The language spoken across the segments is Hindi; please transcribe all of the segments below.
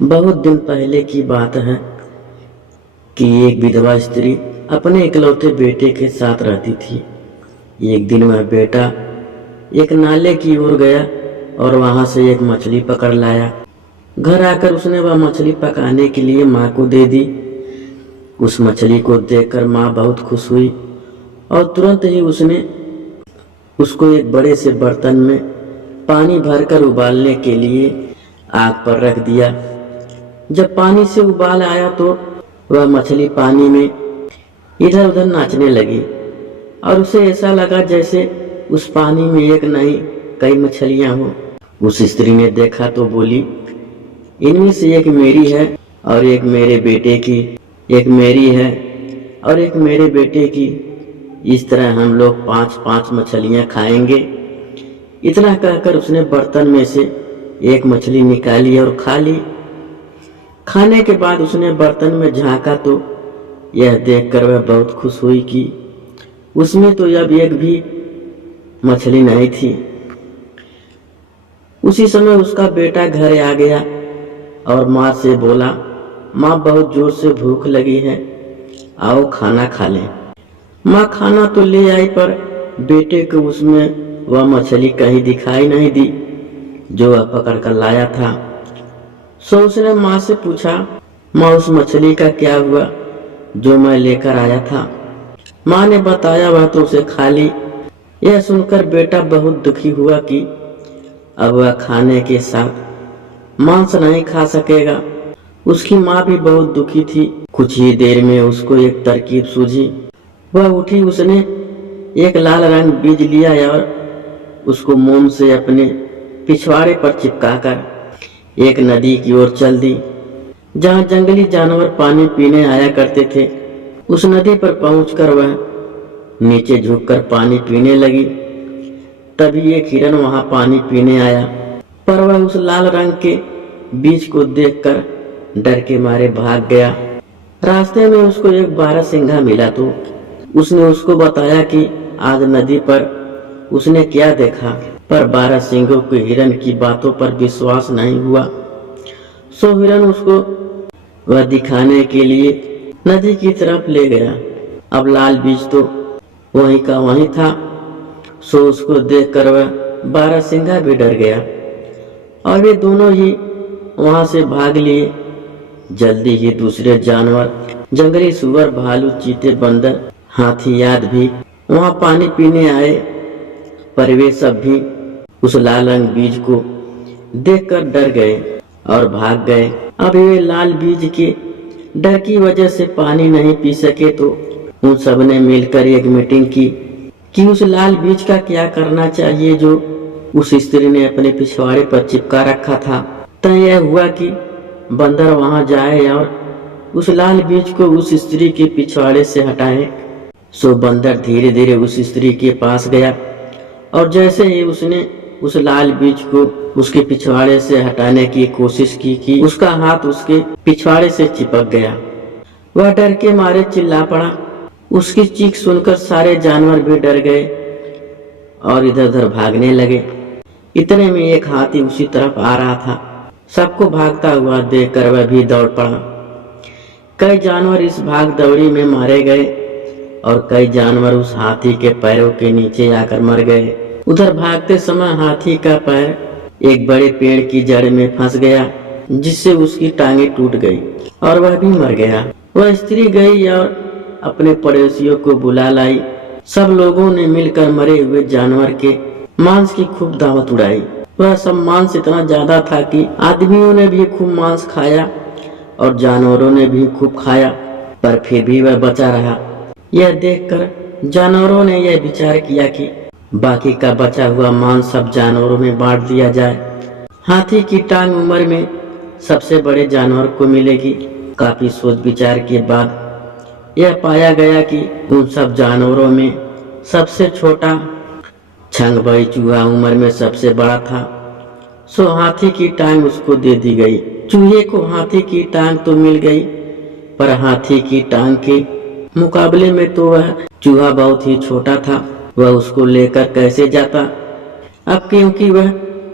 बहुत दिन पहले की बात है कि एक विधवा स्त्री अपने इकलौते बेटे के साथ रहती थी। एक दिन वह बेटा एक नाले की ओर गया और वहां से एक मछली पकड़ लाया। घर आकर उसने वह मछली पकाने के लिए माँ को दे दी। उस मछली को देखकर माँ बहुत खुश हुई और तुरंत ही उसने उसको एक बड़े से बर्तन में पानी भरकर उबालने के लिए आग पर रख दिया। जब पानी से उबाल आया तो वह मछली पानी में इधर उधर नाचने लगी और उसे ऐसा लगा जैसे उस पानी में एक नहीं कई मछलियां हो। उस स्त्री ने देखा तो बोली, इनमें से एक मेरी है और एक मेरे बेटे की, एक मेरी है और एक मेरे बेटे की। इस तरह हम लोग 5-5 मछलियां खाएंगे। इतना कहकर उसने बर्तन में से एक मछली निकाली और खा ली। खाने के बाद उसने बर्तन में झांका तो यह देखकर वह बहुत खुश हुई कि उसमें तो अब एक भी मछली नहीं थी। उसी समय उसका बेटा घर आ गया और माँ से बोला, माँ बहुत जोर से भूख लगी है, आओ खाना खा लें। माँ खाना तो ले आई पर बेटे को उसमें वह मछली कहीं दिखाई नहीं दी जो वह पकड़ कर लाया था। सो उसने माँ से पूछा, माँ उस मछली का क्या हुआ जो मैं लेकर आया था? माँ ने बताया वह तो उसे खा ली। यह सुनकर बेटा बहुत दुखी हुआ कि अब वह खाने के साथ मांस नहीं खा सकेगा। उसकी माँ भी बहुत दुखी थी। कुछ ही देर में उसको एक तरकीब सूझी। वह उठी, उसने एक लाल रंग बीज लिया और उसको मोम से अपने पिछवाड़े पर चिपकाकर एक नदी की ओर चल दी जहाँ जंगली जानवर पानी पीने आया करते थे। उस नदी पर पहुंचकर वह नीचे झुककर पानी पीने लगी। तभी एक हिरन वहां पानी पीने आया, पर वह उस लाल रंग के बीज को देखकर डर के मारे भाग गया। रास्ते में उसको एक बारहसिंघा मिला तो उसने उसको बताया कि आज नदी पर उसने क्या देखा, पर बारहसिंघों को हिरन की बातों पर विश्वास नहीं हुआ। सो हिरन उसको वह दिखाने के लिए नदी की तरफ ले गया। अब लाल बीज तो वहीं का वहीं था। सो उसको देखकर वह बारहसिंघा भी डर गया और वे दोनों ही वहां से भाग लिए। जल्दी ही दूसरे जानवर, जंगली सुअर, भालू, चीते, बंदर, हाथी आदि भी वहां पानी पीने आए, पर वे सब भी उस लाल रंग बीज को देखकर डर गए और भाग गए। अब वे लाल बीज के डर की वजह से पानी नहीं पी सके तो उन सब ने मिलकर एक मीटिंग की कि उस लाल बीज का क्या करना चाहिए जो उस स्त्री ने अपने पिछवाड़े पर चिपका रखा था। तय यह हुआ कि बंदर वहां जाए और उस लाल बीज को उस स्त्री के पिछवाड़े से हटाए। सो बंदर धीरे धीरे उस स्त्री के पास गया और जैसे ही उसने उस लाल बीज को उसके पिछवाड़े से हटाने की कोशिश की कि उसका हाथ उसके पिछवाड़े से चिपक गया। वह डर के मारे चिल्ला पड़ा। उसकी चीख सुनकर सारे जानवर भी डर गए और इधर उधर भागने लगे। इतने में एक हाथी उसी तरफ आ रहा था। सबको भागता हुआ देखकर वह भी दौड़ पड़ा। कई जानवर इस भाग दौड़ी में मारे गए और कई जानवर उस हाथी के पैरों के नीचे आकर मर गए। उधर भागते समय हाथी का पैर एक बड़े पेड़ की जड़ में फंस गया जिससे उसकी टांगे टूट गई और वह भी मर गया। वह स्त्री गई और अपने पड़ोसियों को बुला लाई। सब लोगों ने मिलकर मरे हुए जानवर के मांस की खूब दावत उड़ाई। वह सब मांस इतना ज्यादा था कि आदमियों ने भी खूब मांस खाया और जानवरों ने भी खूब खाया, पर फिर भी वह बचा रहा। यह देखकर जानवरों ने यह विचार किया कि बाकी का बचा हुआ मांस सब जानवरों में बांट दिया जाए। हाथी की टांग उम्र में सबसे बड़े जानवर को मिलेगी। काफी सोच विचार के बाद यह पाया गया कि उन सब जानवरों में सबसे छोटा छंगबई चूहा उम्र में सबसे बड़ा था। सो हाथी की टांग उसको दे दी गई। चूहे को हाथी की टांग तो मिल गई, पर हाथी की टांग के मुकाबले में तो वह चूहा बहुत ही छोटा था। वह उसको लेकर कैसे जाता? अब क्योंकि वह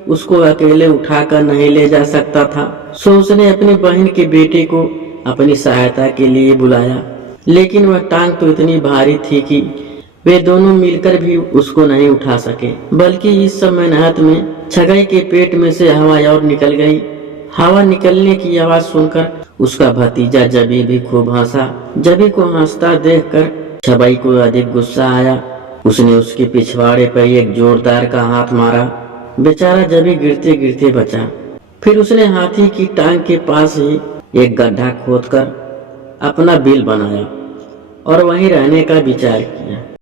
उसको अकेले उठाकर नहीं ले जा सकता था, सो उसने अपनी बहन के बेटे को अपनी सहायता के लिए बुलाया, लेकिन वह टांग तो इतनी भारी थी कि वे दोनों मिलकर भी उसको नहीं उठा सके। बल्कि इस समय मेहनत में छगई के पेट में से हवा और निकल गई। हवा निकलने की आवाज सुनकर उसका भतीजा जबी भी खूब हंसा। जबी को हंसता देखकर छबई को अधिक गुस्सा आया। उसने उसके पिछवाड़े पर एक जोरदार का हाथ मारा। बेचारा जबी गिरते गिरते बचा। फिर उसने हाथी की टांग के पास ही एक गड्ढा खोदकर अपना बिल बनाया और वहीं रहने का विचार किया।